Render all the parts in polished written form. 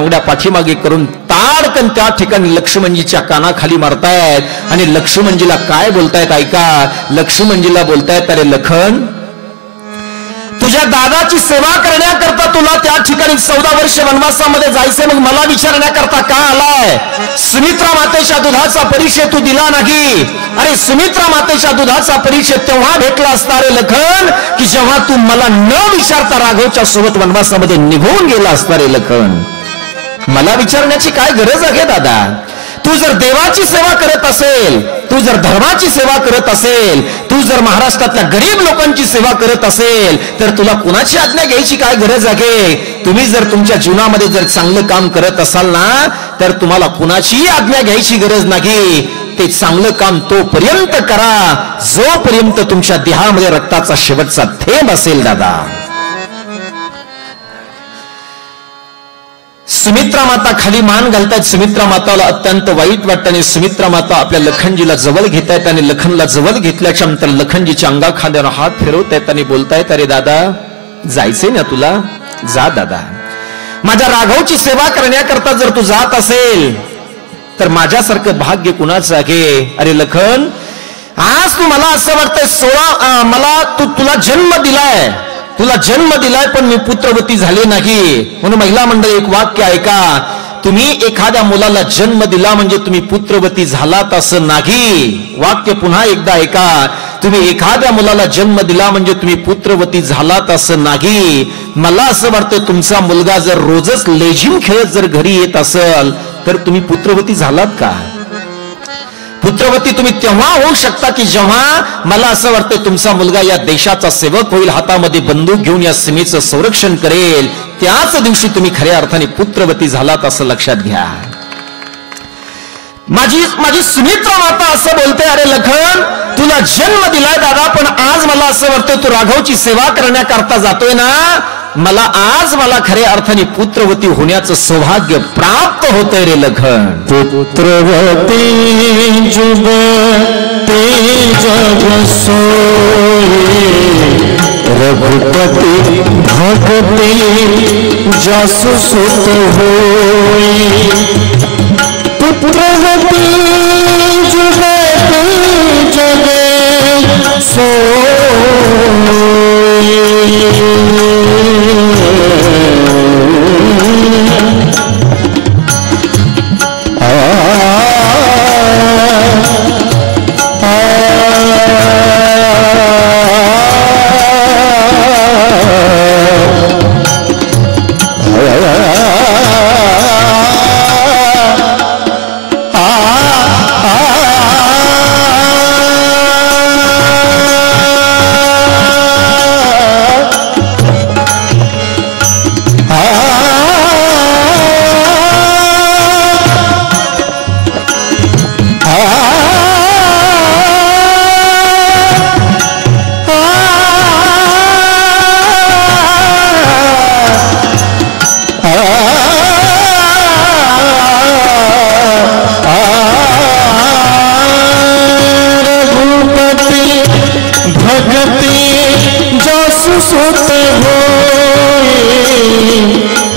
बांगड्या पाठीमागे करून ताडकन त्या ठिकाणी लक्ष्मणजीच्या कानाखाली मारतायत आणि लक्ष्मणजीला काय बोलतायत ऐका. लक्ष्मणजीला बोलतायत, अरे लखन, तुझ्या दादाची सेवा करण्याकरता तुला त्या ठिकाणी 14 वर्ष वनवासामध्ये जायचे, मग मला विचारण्याकरता का आलाय? सुमित्रा मातेच्या दुधाचा परिचय तू दिला नाही. अरे सुमित्रा मातेच्या दुधाचा परिचय तेव्हा भेटला असता रे लखन, की जेव्हा तू मला न विचारता राघवच्या सोबत वनवासामध्ये निघून गेला असता रे लखन. मला विचारण्याची काय गरज आहे दादा? तू जर देवाची सेवा करत असेल, तू जर धर्माची सेवा करत असेल, तू जर महाराष्ट्रातल्या गरीब लोकांची सेवा करत असेल, तर तुला कुणाची आज्ञा घ्यायची काय गरज आहे? तुम्ही जर तुमच्या जीवनामध्ये जर चांगलं काम करत असाल ना, तर तुम्हाला कुणाचीही आज्ञा घ्यायची गरज नाही. ते चांगलं काम तोपर्यंत करा जोपर्यंत तुमच्या देहामध्ये रक्ताचा शेवटचा थेंब असेल दादा. सुमित्रा माता खाली मान घालतायत. सुमित्रा माताला अत्यंत वाईट वाटतं आणि सुमित्रा माता आपल्या लखनजीला जवळ घेतायत आणि लखनला जवळ घेतल्याच्या नंतर लखनजीच्या अंगाखांद्यावर हात फिरवतायत आणि बोलतायत, अरे दादा, जायचंय ना तुला? जा दादा. माझ्या राघवची सेवा करण्याकरता जर तू जात असेल तर माझ्यासारखं भाग्य कुणाचं आहे? अरे लखन, आज तू मला असं वाटतंय मला तुला जन्म दिलाय, तुला जन्म दिलाय, पण मी पुत्रवती झाले नाही. म्हणून महिला मंडळ एक वाक्य ऐका. तुम्ही एखाद्या मुलाला जन्म दिला म्हणजे तुम्ही पुत्रवती झालात असं नाही. वाक्य पुन्हा एकदा ऐका. तुम्ही एखाद्या मुलाला जन्म दिला म्हणजे तुम्ही पुत्रवती झालात असं नाही. मला असं वाटतं तुमचा मुलगा जर रोजच लेझिम खेळत जर घरी येत असेल तर तुम्ही पुत्रवती झालात का? पुत्रवती तुम्ही तेव्हा होऊ शकता की जेव्हा मला असं वाटतं तुमचा मुलगा या देशाचा सेवक होईल, हातामध्ये बंदूक घेऊन या सीमेचं संरक्षण करेल. त्याच दिवशी तुम्ही खऱ्या अर्थाने पुत्रवती झालात असं लक्षात घ्या. माझी सुमित्रा माता असं बोलते, अरे लखन, तुला जन्म दिलाय दादा, पण आज मला असं वाटतं तू राघवची सेवा करण्याकरता जातोय ना, मला खऱ्या अर्थाने पुत्रवती होण्याचं सौभाग्य प्राप्त होतंय रे लखन. पुत्रवती जुगती जग सोई, रघुपति भगति जसु सुत होई. पुत्रवती जुगती जग सोई,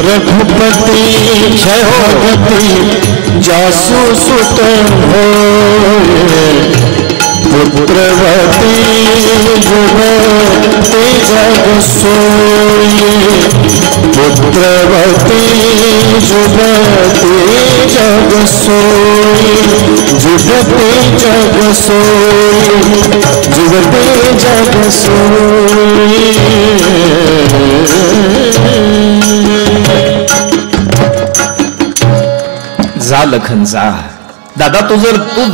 रघुपति जयोगति जासु सुत होए. पुत्रवती जुगति जग सोई, पुत्रवती जुगति जग सोई, जुगति जग सोई, जुगति जग सोई. जा लखन जा. दादा, तू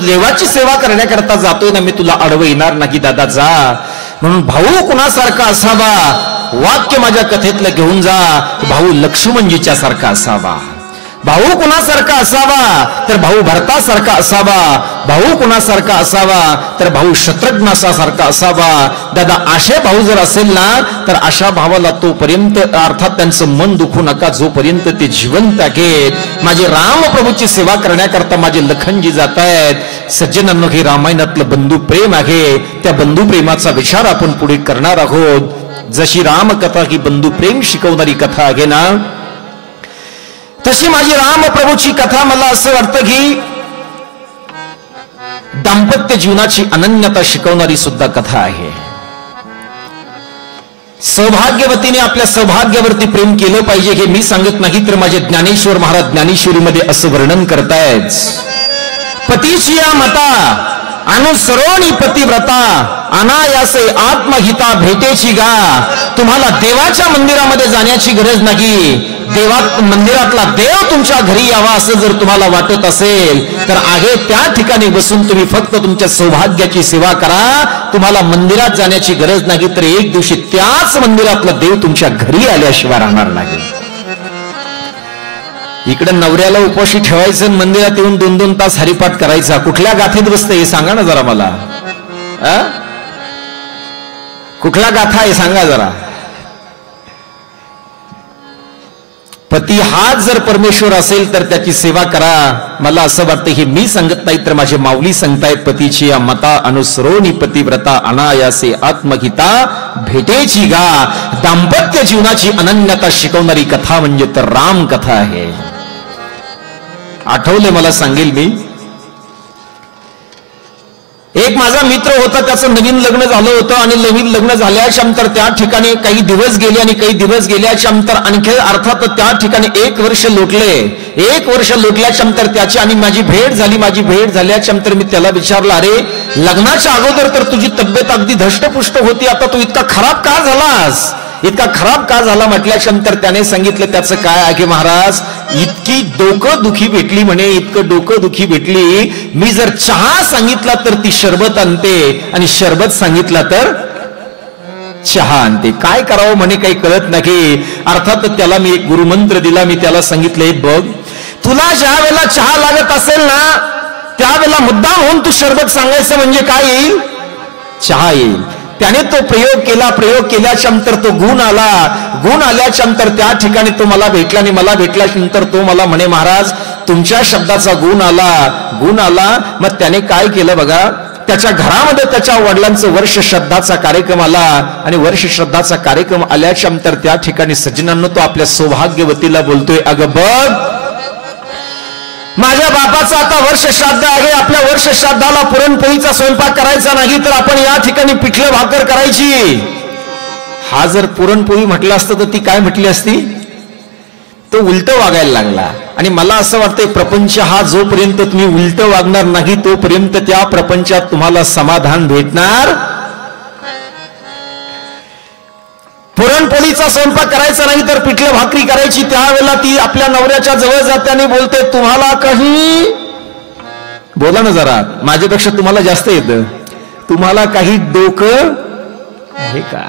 देवाची सेवा करण्याकरता जातोय ना, मी तुला अडवं येणार नाही दादा, जा. म्हणून भाऊ कुणासारखा असावा? वाक्य माझ्या कथेतलं घेऊन जा. भाऊ लक्ष्मणजीच्या सारखा असावा. भाऊ कुणासारखा असावा? तर भाऊ भरतासारखा असावा. भाऊ कुणासारखा असावा? तर भाऊ शत्रुघ्नासारखा असावा. दादा, असे भाऊ जर असेल ना, तर अशा भावाला तोपर्यंत अर्थात त्यांचं मन दुखू नका जोपर्यंत ते जिवंत आहेत. माझे रामप्रभूची सेवा करण्याकरता माझे लखनजी जात आहेत. सज्जनांनो, हे रामायणातलं बंधू प्रेम आहे. त्या बंधू प्रेमाचा विचार आपण पुढे करणार आहोत. जशी रामकथा ही बंधू प्रेम शिकवणारी कथा आहे ना, तशी माझी रामप्रभूची कथा मला असं वाटतं की दाम्पत्य जीवनाची अनन्यता शिकवणारी सुद्धा कथा आहे. सौभाग्यवतीने आपल्या सौभाग्यावरती प्रेम केलं पाहिजे हे मी सांगत नाही, तर माझे ज्ञानेश्वर महाराज ज्ञानेश्वरीमध्ये असं वर्णन करतायत. पतीची या मता अनुसरोणी पतिव्रता अनायासे आत्महिता भेटेची गा. तुम्हाला देवाच्या मंदिरामध्ये जाण्याची गरज नाही, मंदिरातला देव तुमच्या घरी यावा असं जर तुम्हाला वाटत असेल तर आहे त्या ठिकाणी बसून तुम्ही फक्त तुमच्या सौभाग्याची सेवा करा. तुम्हाला मंदिरात जाण्याची गरज नाही, तर एक दिवशी त्याच मंदिरातला देव तुमच्या घरी आल्याशिवाय राहणार नाही. इकडे नवऱ्याला उपाशी ठेवायचं, मंदिरात येऊन 2-2 तास हरिपाठ करायचा. कुठल्या गाथेत बसते हे सांगा ना जरा मला. कुठला गाथा आहे सांगा जरा. पती हाच जर परमेश्वर असेल तर त्याची सेवा करा. मला असं वाटतं हे मी सांगत नाही, तर माझे माऊली सांगतायत. पतीची या मता अनुसरोनी पतिव्रता अनायासे आत्महिता भेटेची गा. दाम्पत्य जीवनाची अनन्यता शिकवणारी कथा म्हणजे तर राम कथा आहे. आठवले मला सांगेल मी. एक माझा मित्र होता, त्याचं नवीन लग्न झालं होतं आणि नवीन लग्न झाल्याच्या नंतर त्या ठिकाणी काही दिवस गेले आणि काही दिवस गेल्याच्या नंतर आणखी अर्थात त्या ठिकाणी 1 वर्ष लोटले. 1 वर्ष लोटल्याच्या नंतर त्याची आणि माझी भेट झाली. माझी भेट झाल्याच्या नंतर मी त्याला विचारलं, अरे लग्नाच्या अगोदर तर तुझी तब्येत अगदी धष्टपुष्ट होती, आता तू इतका खराब का झालास, इतका खराब का झाला म्हटल्याच्या नंतर त्याने सांगितलं त्याचं काय आहे महाराज, इतकी डोकं दुखी भेटली म्हणे, इतकं डोकं दुखी भेटली, मी जर चहा सांगितला तर ती शरबत आणते आणि शरबत सांगितला तर चहा आणते. काय करावं म्हणे काही कळत नाही. अर्थात त्याला मी एक गुरुमंत्र दिला. मी त्याला सांगितले, बघ तुला ज्या वेळेला चहा लागत असेल ना त्यावेळेला मुद्दाम होऊन तू शरबत सांगायचं म्हणजे काय येईल, चहा येईल. त्याने तो प्रयोग केला. प्रयोग केल्याच्या नंतर तो गुण आला. गुण आल्याच्या नंतर त्या ठिकाणी तो मला भेटला आणि मला भेटल्याच्या नंतर तो मला म्हणे, महाराज तुमच्या शब्दाचा गुण आला, गुण आला. मग त्याने काय केलं बघा, त्याच्या घरामध्ये त्याच्या वडिलांचं वर्ष श्रद्धाचा कार्यक्रम आला आणि वर्ष श्रद्धाचा कार्यक्रम आल्याच्या नंतर त्या ठिकाणी सज्जनांना तो आपल्या सौभाग्यवतीला बोलतोय, अगं बघ माझ्या बापाचं आता वर्ष श्राद्ध आहे, आपल्या वर्ष श्राद्धाला पुरणपोळीचा स्वयंपाक करायचा नाही तर आपण या ठिकाणी पिठलं भाकर करायची. हा जर पुरणपोळी म्हटलं असतं तर ती काय म्हटली असती, तो उलट वागायला लागला. आणि मला असं वाटतंय प्रपंच हा जोपर्यंत तुम्ही उलट वागणार नाही तोपर्यंत त्या प्रपंचात तुम्हाला समाधान भेटणार. पुरणपोळीचा स्वयंपाक करायचा नाही तर पिठलं भाकरी करायची. त्यावेळेला ती आपल्या नवऱ्याच्या जवळ जाते आणि बोलते, तुम्हाला काही बोला ना जरा, माझ्यापेक्षा तुम्हाला जास्त येतं, तुम्हाला काही डोकं आहे का.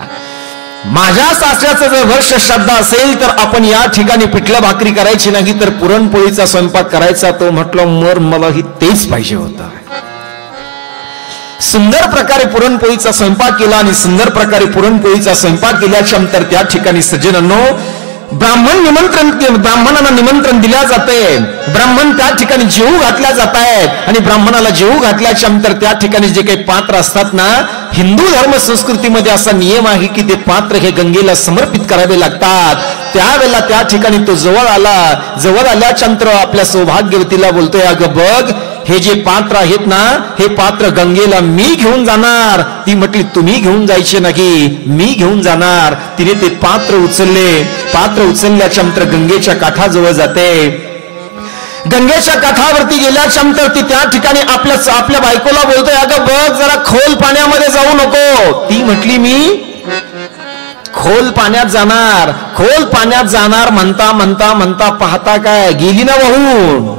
माझ्या सासऱ्याचं जर वर्ष श्राद्ध असेल तर आपण या ठिकाणी पिठलं भाकरी करायची नाही तर पुरणपोळीचा स्वयंपाक करायचा. तो म्हटलं मर मलाही तेच पाहिजे होतं. सुंदर प्रकारे पुरणपोळीचा स्वयंपाक केला आणि सुंदर प्रकारे पुरणपोळीचा स्वयंपाक केल्याच्या नंतर त्या ठिकाणी सज्जनांनो ब्राह्मणांना निमंत्रण दिल्या जाते. ब्राह्मण त्या ठिकाणी जेवू घातल्या जात आहेत आणि ब्राह्मणाला जेवू घातल्याच्या नंतर त्या ठिकाणी जे काही पात्र असतात ना, हिंदू धर्म संस्कृतीमध्ये असा नियम आहे की ते पात्र हे गंगेला समर्पित करावे लागतात. त्यावेळेला त्या ठिकाणी तो जवळ आला. जवळ आल्याच्या नंतर आपल्या सौभाग्यवतीला बोलतोय, अगं बघ हे जे पात्र आहेत ना, हे पात्र गंगेला मी घेऊन जाणार. ती म्हटली, तुम्ही घेऊन जायचे नाही, मी घेऊन जाणार. तिने ते पात्र उचलले. पात्र उचलल्याच्या नंतर गंगेच्या काठाजवळ जाते. गंगेच्या काठावरती गेल्याच्या नंतर ती त्या ठिकाणी आपल्या बायकोला बोलतोय, अगं बघ जरा खोल पाण्यामध्ये जाऊ नको. ती म्हटली, मी खोल पाण्यात जाणार, खोल पाण्यात जाणार म्हणता म्हणता म्हणता पाहता काय गेली ना वाहून.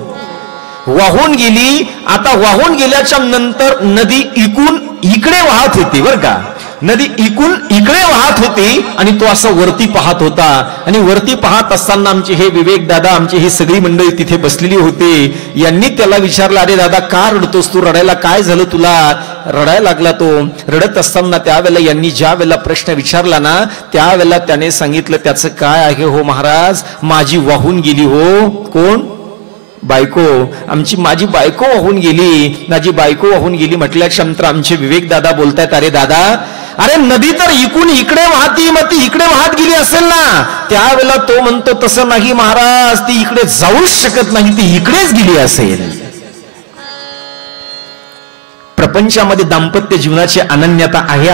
वाहून गेली. आता वाहून गेल्याच्या नंतर नदी इकडून इकडे वाहत होती बरं का, नदी इकडून इकडे वाहत होती आणि तो असं वरती पाहत होता. आणि वरती पाहत असताना आमचे हे विवेक दादा, आमची ही सगळी मंडळी तिथे बसलेली होती. यांनी त्याला विचारलं, अरे दादा का रडतोस तू, रडायला काय झालं तुला. रडायला लागला तो. रडत असताना त्यावेळेला यांनी ज्या वेळेला प्रश्न विचारला ना त्यावेळेला त्याने सांगितलं त्याचं काय आहे, हो महाराज माझी वाहून गेली. हो कोण, बायको आमची, माझी बायको वाहून गेली, माझी बायको वाहून गेली म्हटल्याच्या नंतर आमचे विवेक दादा बोलतायत, अरे दादा अरे नदी तर इकडून इकडे वाहती, मग ती इकडे वाहत गेली असेल ना. त्यावेळेला तो म्हणतो तसं नाही महाराज, ती इकडे जाऊच शकत नाही, ती इकडेच गेली असेल. प्रपंचामध्ये दाम्पत्य जीवनाची अनन्यता आहे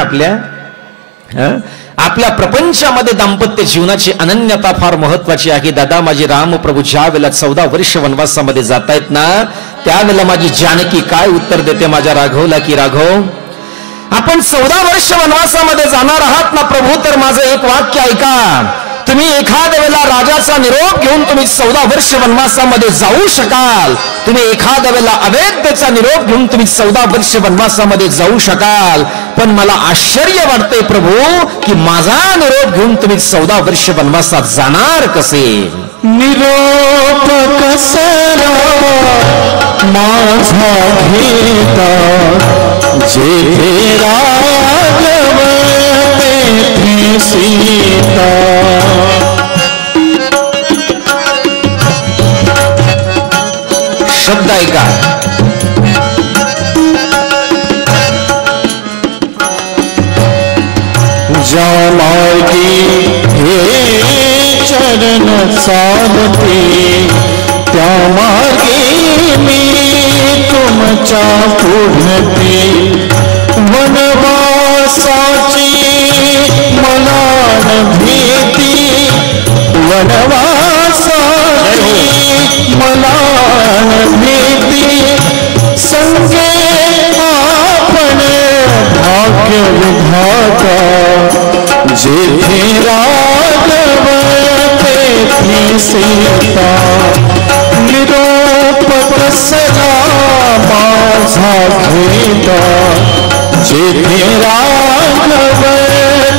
आपल्या प्रपंचामध्ये दाम्पत्य जीवनाची अनन्यता फार महत्वाची आहे. दादा माझे रामप्रभू ज्या वेळेला 14 वर्ष वनवासामध्ये जातायत ना, त्यावेळेला माझी जानकी काय उत्तर देते माझ्या राघवला की राघव, आपण 14 वर्ष वनवासामध्ये जाणार आहात ना प्रभू, तर माझं एक वाक्य ऐका. तुम्ही एखाद्या वेळेला राजाचा निरोप घेऊन तुम्ही 14 वर्ष वनवासामध्ये जाऊ शकाल. तुम्ही एखाद्या वेळेला अवैधतेचा निरोप घेऊन तुम्ही 14 वर्ष वनवासामध्ये जाऊ शकाल. पण मला आश्चर्य वाटते प्रभू की माझा निरोप घेऊन तुम्ही 14 वर्ष वनवासात जाणार कसे. निरोप कसला माझा घेता, जे राघव तेथे सीता. शब्द ऐका. ज्या मार्गी हे चरण चालते, त्या मार्गी मी तुमच्या पुढते. वनवासाची मला भीती, वनवासाची मला भीती. संगे आपण भाग्य विधाता, जेथे राघव तेथे सीता. निरोप कसला माझा घेता, जेथे राघव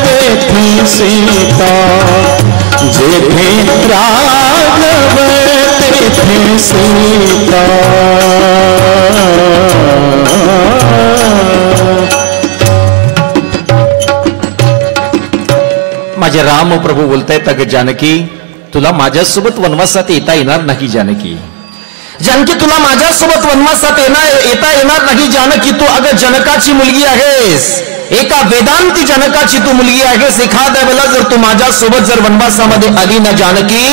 तेथे सीता. जेथे राघव तेथे सीता. माझे राम प्रभू बोलतायत अगं जानकी, तुला माझ्यासोबत वनवासात येता येणार नाही जानकी. जानकी तुला माझ्यासोबत वनवासात येता येणार नाही जानकी. तू अगं जनकाची मुलगी आहेस, एका वेदांती जनकाची तू मुलगी आहेस. एखाद्या वेळेला जर तू माझ्यासोबत जर वनवासामध्ये आली ना जानकी,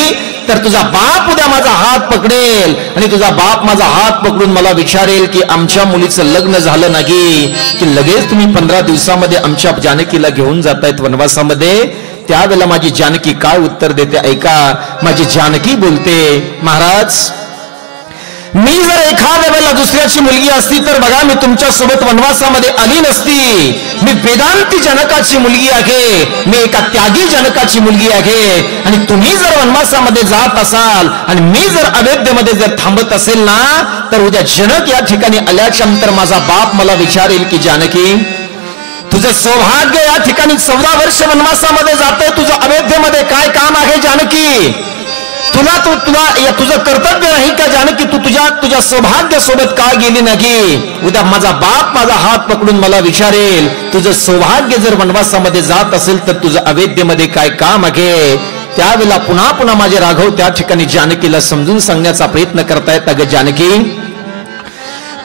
तर तुझा बाप उद्या माझा हात पकडेल आणि तुझा बाप माझा हात पकडून मला विचारेल की आमच्या मुलीचं लग्न झालं नाही की लगेच तुम्ही 15 दिवसामध्ये आमच्या जानकीला घेऊन जातायत वनवासामध्ये. त्यावेळेला माझी जानकी काय उत्तर देते ऐका. माझी जानकी बोलते, महाराज मी जर एखाद्या वेळेला दुसऱ्याची मुलगी असती तर बघा मी तुमच्या सोबत वनवासामध्ये आली नसती. मी वेदांती जनकाची मुलगी आहे, मी एका त्यागी जनकाची मुलगी आहे. आणि तुम्ही जर वनवासामध्ये जात असाल आणि मी जर अयोध्येमध्ये जर थांबत असेल ना, तर उद्या जनक या ठिकाणी आल्याच्या नंतर माझा बाप मला विचारेल की जानकी तुझं सौभाग्य या ठिकाणी 14 वर्ष वनवासामध्ये जातोय, तुझं अयोध्येमध्ये काय काम आहे जानकी. तुझं कर्तव्य नाही का जानकी, तू तुझ्या सौभाग्य सोबत का गेली नाही. उद्या माझा बाप माझा हात पकडून मला विचारेल तुझं सौभाग्य जर वनवासामध्ये जात असेल तर तुझं अयोध्येमध्ये काय काम आहे. त्यावेळेला पुन्हा पुन्हा माझे राघव त्या ठिकाणी जानकीला समजून सांगण्याचा प्रयत्न करतायत. अगं जानकी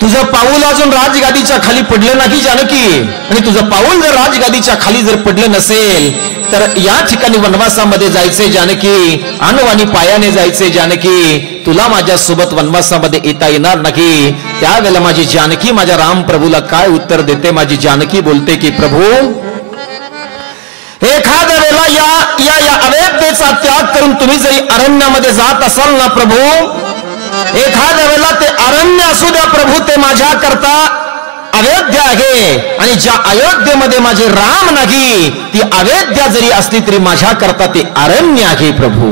तुझं पाऊल अजून राजगादीच्या खाली पडलं नाही जानकी, आणि तुझं पाऊल जर राजगादीच्या खाली जर पडलं नसेल तर या ठिकाणी वनवासामध्ये जायचे जानकी, अनवाणी पायाने जायचे जानकी. तुला माझ्या सोबत वनवासामध्ये येता येणार नाही. त्यावेळेला माझी जानकी माझ्या राम प्रभूला काय उत्तर देते. माझी जानकी बोलते की प्रभू एखाद्या वेळेला या अवैधतेचा त्याग करून तुम्ही जरी अरण्यामध्ये जात असाल ना प्रभू, एखाद्या वेळेला ते अरण्य असू द्या प्रभू, ते माझ्या करता अयोध्या आहे. आणि ज्या अयोध्येमध्ये माझे राम नाही, ती अयोध्या जरी असली तरी माझ्या करता ते अरण्य आहे प्रभू.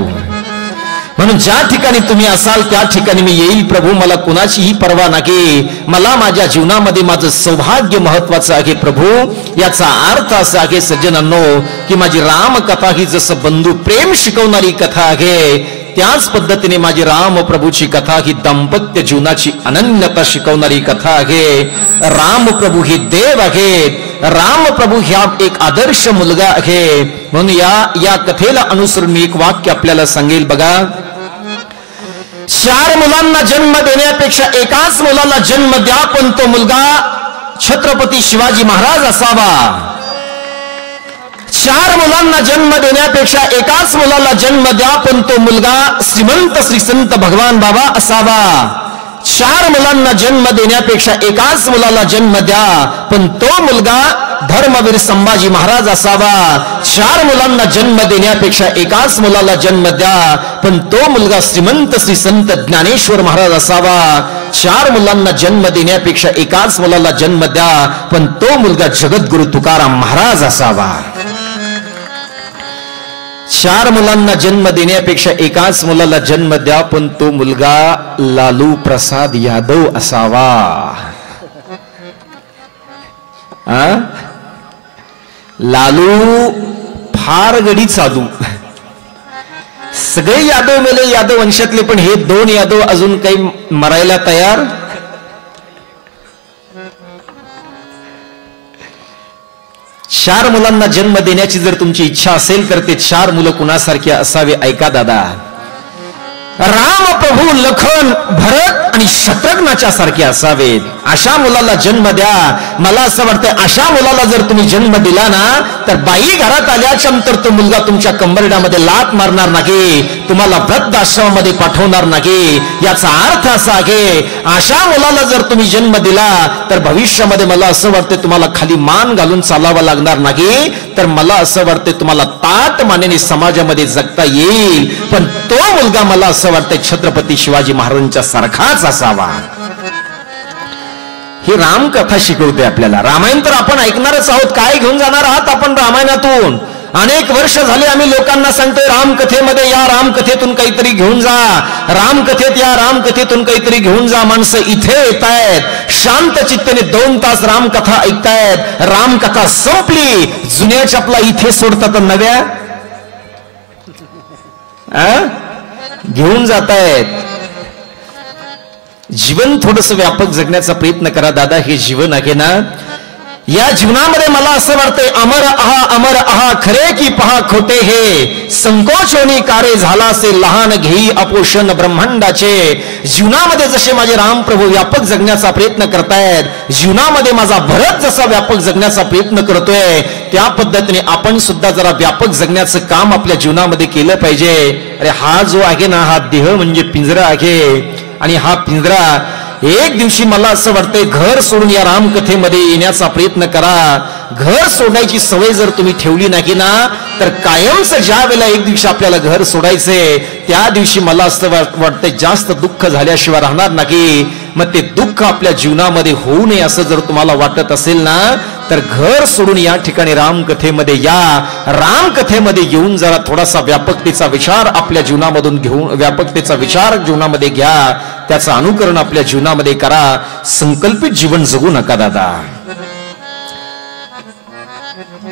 म्हणून ज्या ठिकाणी तुम्ही असाल त्या ठिकाणी मी येईल प्रभू. मला कुणाचीही पर्वा नाही. मला माझ्या जीवनामध्ये माझं सौभाग्य महत्वाचं आहे प्रभू. याचा अर्थ असा आहे सज्जनांनो की माझी राम कथा ही जसं बंधू प्रेम शिकवणारी कथा आहे, त्याच पद्धतीने माझी राम प्रभूची कथा ही दाम्पत्य जीवनाची अनन्यता शिकवणारी कथा आहे. राम प्रभू ही देव आहेत. राम प्रभू ह्या एक आदर्श मुलगा आहे. म्हणून या कथेला अनुसरून मी एक वाक्य आपल्याला सांगेल. बघा, 4 मुलांना जन्म देण्यापेक्षा एकाच मुलाला जन्म द्या, पण तो मुलगा छत्रपती शिवाजी महाराज असावा. 4 मुलांना जन्म देण्यापेक्षा एकाच मुलाला जन्म द्या, पण तो मुलगा श्रीमंत श्री संत भगवान बाबा असावा. 4 मुलांना जन्म देण्यापेक्षा एकाच मुलाला जन्म द्या, पण तो मुलगा धर्मवीर संभाजी महाराज असावा. 4 मुलांना जन्म देण्यापेक्षा एकाच मुलाला जन्म द्या, पण तो मुलगा श्रीमंत श्री संत ज्ञानेश्वर महाराज असावा. 4 मुलांना जन्म देण्यापेक्षा एकाच मुलाला जन्म द्या, पण तो मुलगा जगद्गुरु तुकाराम महाराज असावा. 4 मुलांना जन्म देण्यापेक्षा एकाच मुलाला जन्म द्या, पण तो मुलगा लालू प्रसाद यादव असावा. लालू फार गडी चालू, सगळे यादव मेले यादव वंशातले, पण हे 2 यादव अजून काही मरायला तयार. चार मुलांना जन्म देण्याची जर तुमची इच्छा असेल तर ते 4 मुलं कुणासारखे असावे ऐका दादा. राम, प्रभू, लखन, भरत आणि शत्रुघ्नाच्या सारखे असावेत. अशा मुलाला जन्म द्या. मला असं वाटतं अशा मुलाला जर तुम्ही जन्म दिला ना तर बाई घरात आल्याच्या नंतर तो मुलगा तुमच्या कंबरड्यामध्ये लात मारणार नाही, तुम्हाला वृद्धाश्रमामध्ये पाठवणार नाही. याचा अर्थ असा आहे अशा मुलाला जर तुम्ही जन्म दिला तर भविष्यामध्ये मला असं वाटतं तुम्हाला खाली मान घालून चालावं लागणार नाही, तर मला असं वाटतं तुम्हाला ताट मानेने समाजामध्ये जगता येईल. पण तो मुलगा मला असं वाटतंय छत्रपती शिवाजी महाराजांच्या सारखाच असावा. ही रामकथा शिकवते आपल्याला. रामायण तर आपण ऐकणारच आहोत. काय घेऊन जाणार आहात आपण रामायणातून? अनेक वर्ष झाले आम्ही लोकांना सांगतोय रामकथेमध्ये या, रामकथेतून काहीतरी घेऊन जा, रामकथेत या, रामकथेतून काहीतरी घेऊन जा. माणसं इथे येत आहेत शांत चित्तेने 2 तास रामकथा ऐकतायत. रामकथा संपली, जुन्या चपला इथे सोडतात, नव्या घेऊन जातायत. जीवन थोडस व्यापक जगण्याचा प्रयत्न करा दादा. हे जीवन आहे ना, या जीवनामध्ये मला असं वाटतंय अमर आहा खरे की पहा खोटे हे, संकोचोनी कार्य झाला असे लहान घेई अपोषण ब्रह्मांडाचे. जीवनामध्ये जसे माझे रामप्रभू व्यापक जगण्याचा प्रयत्न करतायत, जीवनामध्ये माझा भरत जसा व्यापक जगण्याचा प्रयत्न करतोय, त्या पद्धतीने आपण सुद्धा जरा व्यापक जगण्याचं काम आपल्या जीवनामध्ये केलं पाहिजे. अरे हा जो आहे ना, हा देह म्हणजे पिंजरा आहे, आणि हा पिंजरा एक दिवशी मला असं वाटतंय घर सोडून या रामकथेमध्ये येण्याचा प्रयत्न करा. घर सोडायची सवय जर तुम्ही ठेवली नाही ना तर कायमच ज्या वेळेला एक दिवशी आपल्याला घर सोडायचंय त्या दिवशी मला असं वाटतंय जास्त दुःख झाल्याशिवाय राहणार नाही. मग ते दुःख आपल्या जीवनामध्ये होऊ नये असं जर तुम्हाला वाटत असेल ना तर घर सोडून या ठिकाणी रामकथेमध्ये या. रामकथेमध्ये येऊन जरा थोडासा व्यापकतेचा विचार आपल्या जीवनामधून घेऊन, व्यापकतेचा विचार जीवनामध्ये घ्या, त्याचं अनुकरण आपल्या जीवनामध्ये करा. संकल्पित जीवन जगू नका दादा.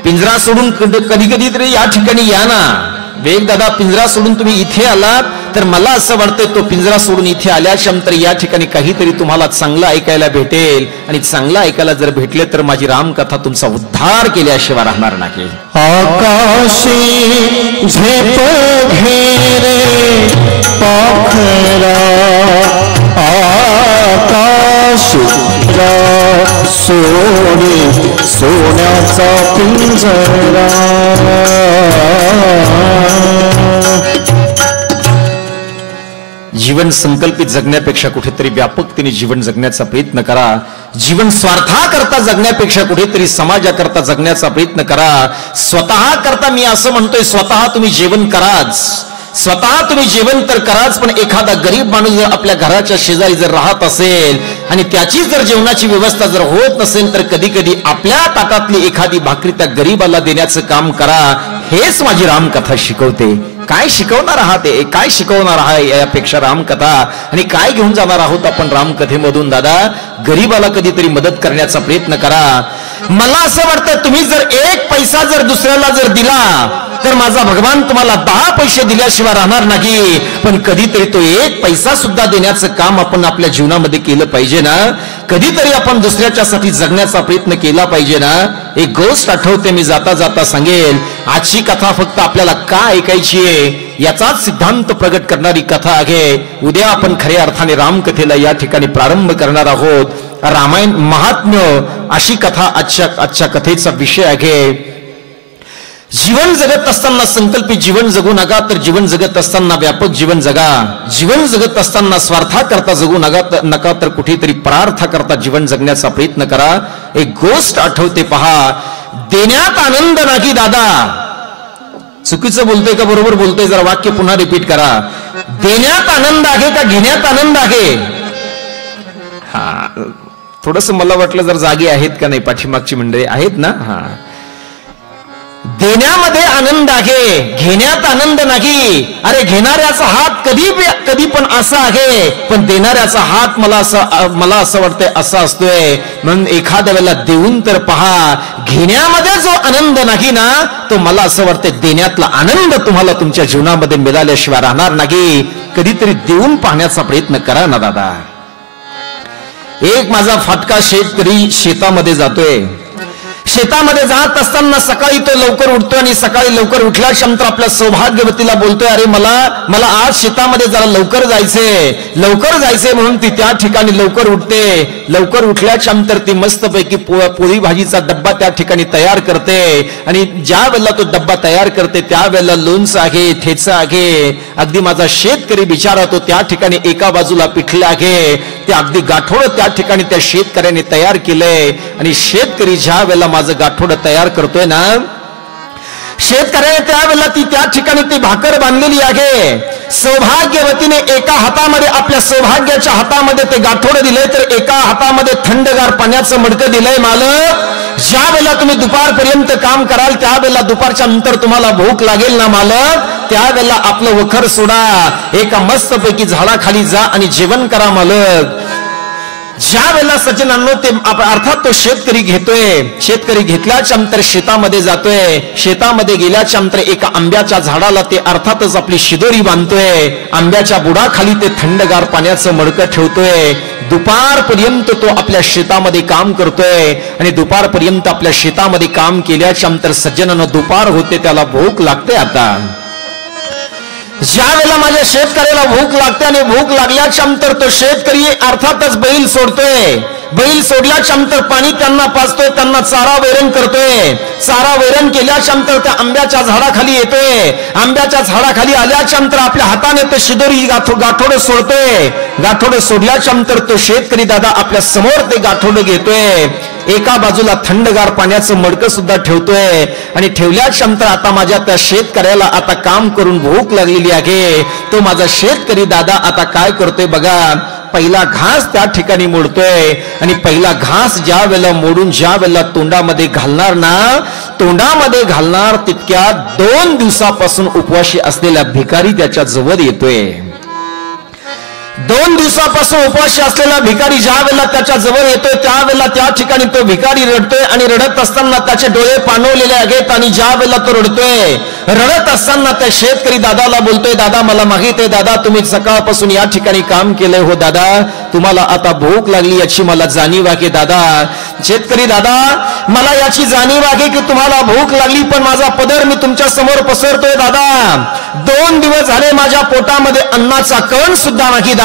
पिंजरा सोडून कधी कधी तरी या ठिकाणी या ना. वेग दादा, पिंजरा सोडून तुम्ही इथे आलात तर मला असं वाटतंय तो पिंजरा सोडून इथे आल्याच्या नंतर या ठिकाणी काहीतरी तुम्हाला चांगलं ऐकायला भेटेल, आणि चांगलं ऐकायला जर भेटले तर माझी रामकथा तुमचा उद्धार केल्याशिवाय राहणार नाही. आकाशी झेप घेरे पाखरा, आकाश सोडे सोन्याचा पिंजरा. जीवन संकल्पित जगण्यापेक्षा कुठेतरी व्यापकतेने जीवन जगण्याचा प्रयत्न करा. जीवन स्वार्थाकरता जगण्यापेक्षा कुठेतरी समाजाकरता जगण्याचा प्रयत्न करा. स्वतः करता मी असं म्हणतोय, स्वतः तुम्ही जेवण कराच, स्वतः तुम्ही जेवण तर कराच, पण एखादा गरीब माणूस जर आपल्या घराच्या शेजारी जर राहत असेल आणि त्याची जर जेवणाची व्यवस्था जर होत नसेल तर कधी कधी आपल्या ताटातली एखादी भाकरी त्या गरीबाला देण्याचं काम करा. हेच माझी रामकथा शिकवते. काय शिकवणार आहात, काय शिकवणार आहे यापेक्षा रामकथा, आणि काय घेऊन जाणार आहोत आपण रामकथेमधून दादा? गरीबाला कधीतरी मदत करण्याचा प्रयत्न करा. मला असं वाटतं तुम्ही जर 1 पैसा जर दुसऱ्याला जर दिला तर माझा भगवान तुम्हाला 10 पैसे दिल्याशिवाय राहणार नाही. पण कधीतरी तो 1 पैसा सुद्धा देण्याचं काम आपण आपल्या जीवनामध्ये केलं पाहिजे ना. कधीतरी आपण दुसऱ्याच्यासाठी जगण्याचा प्रयत्न केला पाहिजे ना. एक गोष्ट आठवते, मी जाता जाता सांगेल. आजची कथा फक्त आपल्याला का ऐकायची आहे याचाच सिद्धांत प्रगट करणारी कथा आहे. उद्या आपण खऱ्या अर्थाने रामकथेला या ठिकाणी प्रारंभ करणार आहोत. रामायण महात्म्य अशी कथा आजच्या कथेचा विषय आहे. जीवन जगत असताना संकल्पित जीवन जगू नका, तर जीवन जगत असताना व्यापक जीवन जगा. जीवन जगत असताना स्वार्थाकरता जगू नका, तर कुठेतरी परार्थाकरता जीवन जगण्याचा प्रयत्न करा. एक गोष्ट आठवते पहा, देण्यात आनंद नाही दादा. चुकीचं बोलतोय का बरोबर बोलतोय? जरा वाक्य पुन्हा रिपीट करा. देण्यात आनंद आहे का घेण्यात आनंद आहे? हा, थोडस मला वाटलं जर जागे आहेत का नाही पाठीमागची मंडळी आहेत ना. हा, देण्यामध्ये आनंद आहे, घेण्यात आनंद नाही. अरे घेणाऱ्याचा हात कधी पण असा आहे, पण देणाऱ्याचा हात मला असं वाटतंय असा असतोय. म्हणून एखाद्या वेळेला देऊन तर पहा. घेण्यामध्ये जो आनंद नाही ना, तो मला असं वाटतंय देण्यातला आनंद तुम्हाला तुमच्या जीवनामध्ये मिळाल्याशिवाय राहणार नाही. कधीतरी देऊन पाहण्याचा प्रयत्न करा ना दादा. एक माझा फाटका शेतकरी शेतामध्ये जातोय. शेतामध्ये जात असताना सकाळी तो लवकर उठतो आणि सकाळी लवकर उठल्यानंतर आपल्या सौभाग्यवतीला बोलतोय, अरे मला आज शेतामध्ये जरा लवकर जायचंय म्हणून ती त्या ठिकाणी लवकर उठते. लवकर उठल्याच्या नंतर ती मस्तपैकी पोळी भाजीचा डब्बा त्या ठिकाणी तयार करते. आणि ज्या वेळेला तो डब्बा तयार करते त्यावेळेला लोणचं आहे, ठेचा आहे. अगदी माझा शेतकरी बिचारा तो त्या ठिकाणी एका बाजूला पिठलं आहे, ते अगदी गाठोडं त्या ठिकाणी त्या शेतकऱ्याने तयार केलंय. आणि शेतकरी ज्या वेळेला माझं गाठोडं तयार करतोय ना, शेतकऱ्याने त्यावेळेला ती त्या ठिकाणी ती भाकर बांधलेली आहे. सौभाग्यवतीने एका हातामध्ये आपल्या सौभाग्याच्या हातामध्ये ते गाठोडं दिलंय, तर एका हातामध्ये थंडगार पाण्याचं मडकं दिलंय. मालक, ज्या वेळेला तुम्ही दुपारपर्यंत काम कराल त्यावेळेला दुपारच्या नंतर तुम्हाला भूक लागेल ना मालक, त्यावेळेला आपलं वखर सोडा, एका मस्तपैकी झाडाखाली जा आणि जेवण करा मालक. ज्या वेळेला सज्जनांनो ते अर्थात तो शेतकरी घेतल्याच्या नंतर शेतामध्ये जातोय. शेतामध्ये गेल्याच्या नंतर एका आंब्याच्या झाडाला ते अर्थातच आपली शिदोरी बांधतोय. आंब्याच्या बुडाखाली ते थंडगार पाण्याचं मडकं ठेवतोय. दुपारपर्यंत तो आपल्या शेतामध्ये काम करतोय. आणि दुपारपर्यंत आपल्या शेतामध्ये काम केल्याच्या नंतर सज्जनांनो दुपार होते, त्याला भूक लागते. आता ज्या वेळेला माझ्या शेतकऱ्याला भूक लागते आणि भूक लागल्याच्या नंतर तो शेतकरी अर्थातच बैल सोडतोय. बैल सोडल्याच्या नंतर पाणी त्यांना पाजतोय, त्यांना चारा वैरण करतोय. चारा वैरण केल्याच्या नंतर त्या आंब्याच्या झाडाखाली येतोय. आंब्याच्या झाडाखाली आल्याच्या नंतर आपल्या हाताने तो शिदोरी गाठोडं सोडतोय. गाठोडं सोडल्याच्या नंतर तो शेतकरी दादा आपल्या समोर ते गाठोडं घेतोय. एका बाजूला थंडगार पाण्याचं मडकं सुद्धा ठेवतोय. आणि ठेवल्याच्या नंतर आता माझ्या त्या शेतकऱ्याला आता काम करून भूक लागलेली आहे. तो माझा शेतकरी दादा आता काय करतोय बघा, पहिला घास त्या ठिकाणी मोडतोय. आणि पहिला घास ज्या वेळेला मोडून ज्या वेळेला तोंडामध्ये घालणार ना, तोंडामध्ये घालणार तितक्या 2 दिवसापासून उपवाशी असलेला भिकारी त्याच्या जवळ येतोय. 2 दिवसापासून उपवाशी असलेला भिकारी ज्या वेळेला त्याच्या जवळ येतोय त्यावेळेला त्या ठिकाणी तो भिकारी रडतोय. आणि रडत असताना त्याचे डोळे पाणवलेले आहेत. आणि ज्या वेळेला तो रडतोय, रडत असताना त्या शेतकरी दादाला बोलतोय, दादा मला माहित आहे दादा, तुम्ही सकाळपासून या ठिकाणी काम केलंय हो दादा, तुम्हाला आता भूक लागली याची मला जाणीव आहे दादा. शेतकरी दादा, मला याची जाणीव आहे की तुम्हाला भूक लागली, पण माझा पदर मी तुमच्या समोर पसरतोय दादा. 2 दिवस झाले माझ्या पोटामध्ये अन्नाचा कण सुद्धा नाही दादा.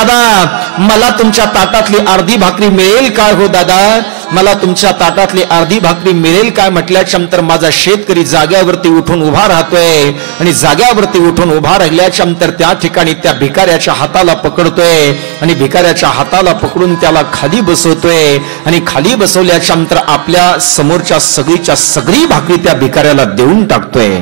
मला तुमच्या ताटातली अर्धी भाकरी मिळेल काय हो दादा, मला तुमच्या ताटातली अर्धी भाकरी मिळेल काय म्हटल्याच्या नंतर माझा शेतकरी जाग्यावरती उठून उभा राहतोय. आणि जाग्यावरती उठून उभा राहिल्याच्या नंतर त्या ठिकाणी त्या भिकाऱ्याच्या हाताला पकडतोय. आणि भिकाऱ्याच्या हाताला पकडून त्याला खाली बसवतोय. आणि खाली बसवल्याच्या नंतर आपल्या समोरच्या सगळीच्या सगळी भाकरी त्या भिकाऱ्याला देऊन टाकतोय.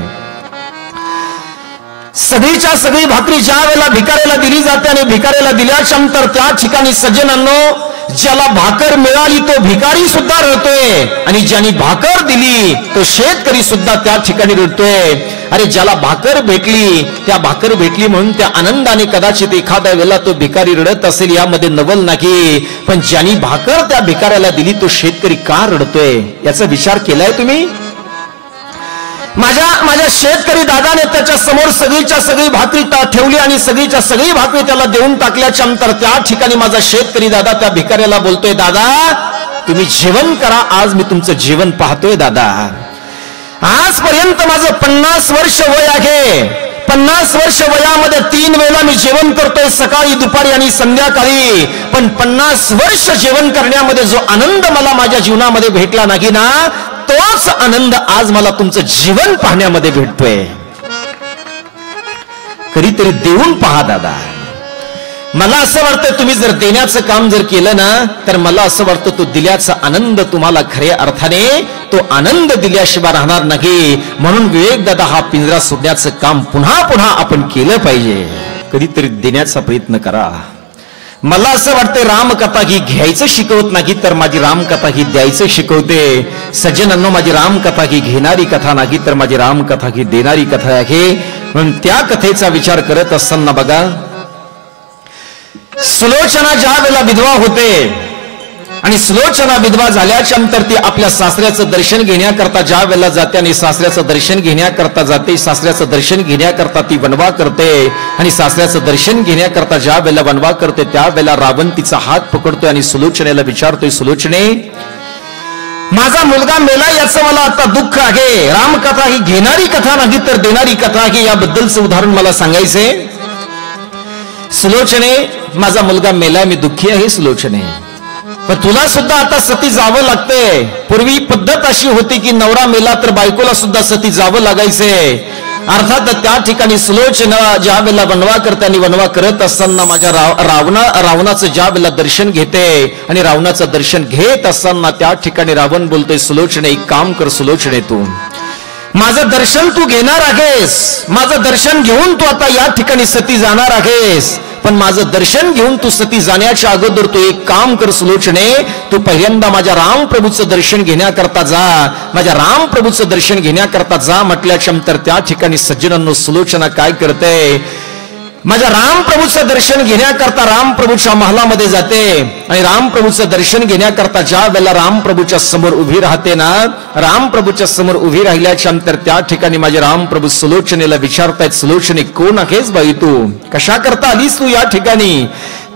सगळीच्या सगळी भाकरी ज्या वेळेला भिकाऱ्याला दिली जाते आणि भिकाऱ्याला दिल्याच्या नंतर त्या ठिकाणी सज्जनांनो ज्याला भाकर मिळाली तो भिकारी सुद्धा रडतोय. आणि ज्याने भाकर दिली तो शेतकरी सुद्धा त्या ठिकाणी रडतोय. अरे ज्याला भाकर भेटली, त्या भाकर भेटली म्हणून त्या आनंदाने कदाचित एखाद्या वेळेला तो भिकारी रडत असेल, यामध्ये नवल नाही. पण ज्याने भाकर त्या भिकाऱ्याला दिली तो शेतकरी का रडतोय याचा विचार केलाय तुम्ही? माझ्या शेतकरी दादाने त्याच्या समोर सगळीच्या सगळी भाकरी ठेवली आणि सगळीच्या सगळी भाकरी त्याला देऊन टाकल्याच्या नंतर त्या ठिकाणी माझा शेतकरी दादा त्या भिकाऱ्याला बोलतोय, दादा तुम्ही जेवण करा, आज मी तुमचं जेवण पाहतोय दादा. आजपर्यंत माझं 50 वर्ष वय आहे, 50 वर्ष वयामध्ये 3 वेळा मी जेवण करतोय, सकाळी, दुपारी आणि संध्याकाळी. पण 50 वर्ष जेवण करण्यामध्ये जो आनंद मला माझ्या जीवनामध्ये भेटला नाही ना, तोच आनंद आज मला तुमचं जीवन पाहण्यामध्ये भेटतोय. कधीतरी देऊन पहा दादा. मला असं वाटतं तुम्ही जर देण्याचं काम जर केलं ना, तर मला असं वाटतं तो दिल्याचा आनंद तुम्हाला खऱ्या अर्थाने तो आनंद दिल्याशिवाय राहणार नाही. म्हणून विवेक दादा हा पिंजरा सोडण्याचं काम पुन्हा पुन्हा आपण केलं पाहिजे. कधीतरी देण्याचा प्रयत्न करा. मला असं वाटतं रामकथा ही घ्यायचं शिकवत नाही, तर माझी रामकथा ही द्यायचं शिकवते. सज्जनांनो, माझी रामकथा ही घेणारी कथा नाही, तर माझी रामकथा ही देणारी कथा आहे. म्हणून त्या कथेचा विचार करत असताना बघा, सुलोचना ज्या वेळेला विधवा होते आणि सुलोचना विधवा झाल्याच्या नंतर ती आपल्या सासऱ्याचं दर्शन घेण्याकरता ज्या वेळेला जाते आणि सासऱ्याचं दर्शन घेण्याकरता जाते, सासऱ्याचं दर्शन घेण्याकरता ती वनवा करते. आणि सासऱ्याचं दर्शन घेण्याकरता ज्या वेळेला वनवा करते, त्या वेळेला रावण तिचा हात पकडतोय आणि सुलोचनेला विचारतोय, सुलोचने, माझा मुलगा मेला याचं मला आता दुःख आहे. रामकथा ही घेणारी कथा नाही, तर देणारी कथा आहे. याबद्दलचं उदाहरण मला सांगायचंय. सुलोचने, माझा मुलगा मेलाय, मी दुःखी आहे सुलोचने. पण तुला सुद्धा आता सती जावं लागतंय. पूर्वी पद्धत अशी होती की नवरा मेला तर बायकोला सुद्धा सती जावं लागायचंय. अर्थात त्या ठिकाणी सुलोचना ज्या वेळेला वनवा करते आणि वनवा करत असताना माझ्या रावणाचं ज्या वेळेला दर्शन घेते आणि रावणाचं दर्शन घेत असताना त्या ठिकाणी रावण बोलतोय, सुलोचने एक काम कर सुलोचने, तू माझं दर्शन तू घेणार आहेस, माझं दर्शन घेऊन तू आता या ठिकाणी सती जाणार आहेस. पण माझं दर्शन घेऊन तू सती जाण्याच्या अगोदर तू एक काम कर सुलोचने, तू पहिल्यांदा माझ्या रामप्रभूचं दर्शन घेण्याकरता जा, माझ्या रामप्रभूचं दर्शन घेण्याकरता जा म्हटल्याच्या नंतर त्या ठिकाणी सज्जनांनो सुलोचना काय करते, माझ्या रामप्रभूचं दर्शन घेण्याकरता रामप्रभूच्या महालामध्ये जाते. आणि रामप्रभूचं दर्शन घेण्याकरता ज्या वेळेला रामप्रभूच्या समोर उभी राहते ना, रामप्रभूच्या समोर उभी राहिल्याच्या नंतर त्या ठिकाणी माझे रामप्रभू सुलोचनेला विचारतायत, सुलोचने कोण आहेस बाई तू, कशा करता आलीस तू या ठिकाणी,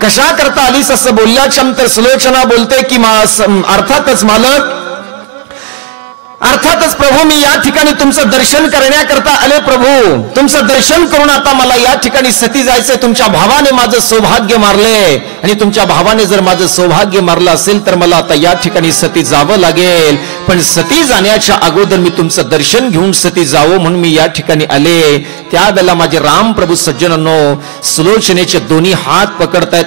कशा करता आलीस असं बोलल्याच्या नंतर सुलोचना बोलते की अर्थातच मालक, अर्थातच प्रभू, मी या ठिकाणी तुमचं दर्शन करण्याकरता आले. प्रभू, तुमचं दर्शन करून आता मला या ठिकाणी सती जायचंय. तुमच्या भावाने माझं सौभाग्य मारले आणि तुमच्या भावाने जर माझं सौभाग्य मारलं असेल तर मला आता या ठिकाणी सती जावं लागेल. पण सती जाण्याच्या अगोदर मी तुमचं दर्शन घेऊन सती जावं म्हणून मी या ठिकाणी आले. त्यावेळेला माझे रामप्रभू सज्जनांनो सुलोचनेचे दोन्ही हात पकडतायत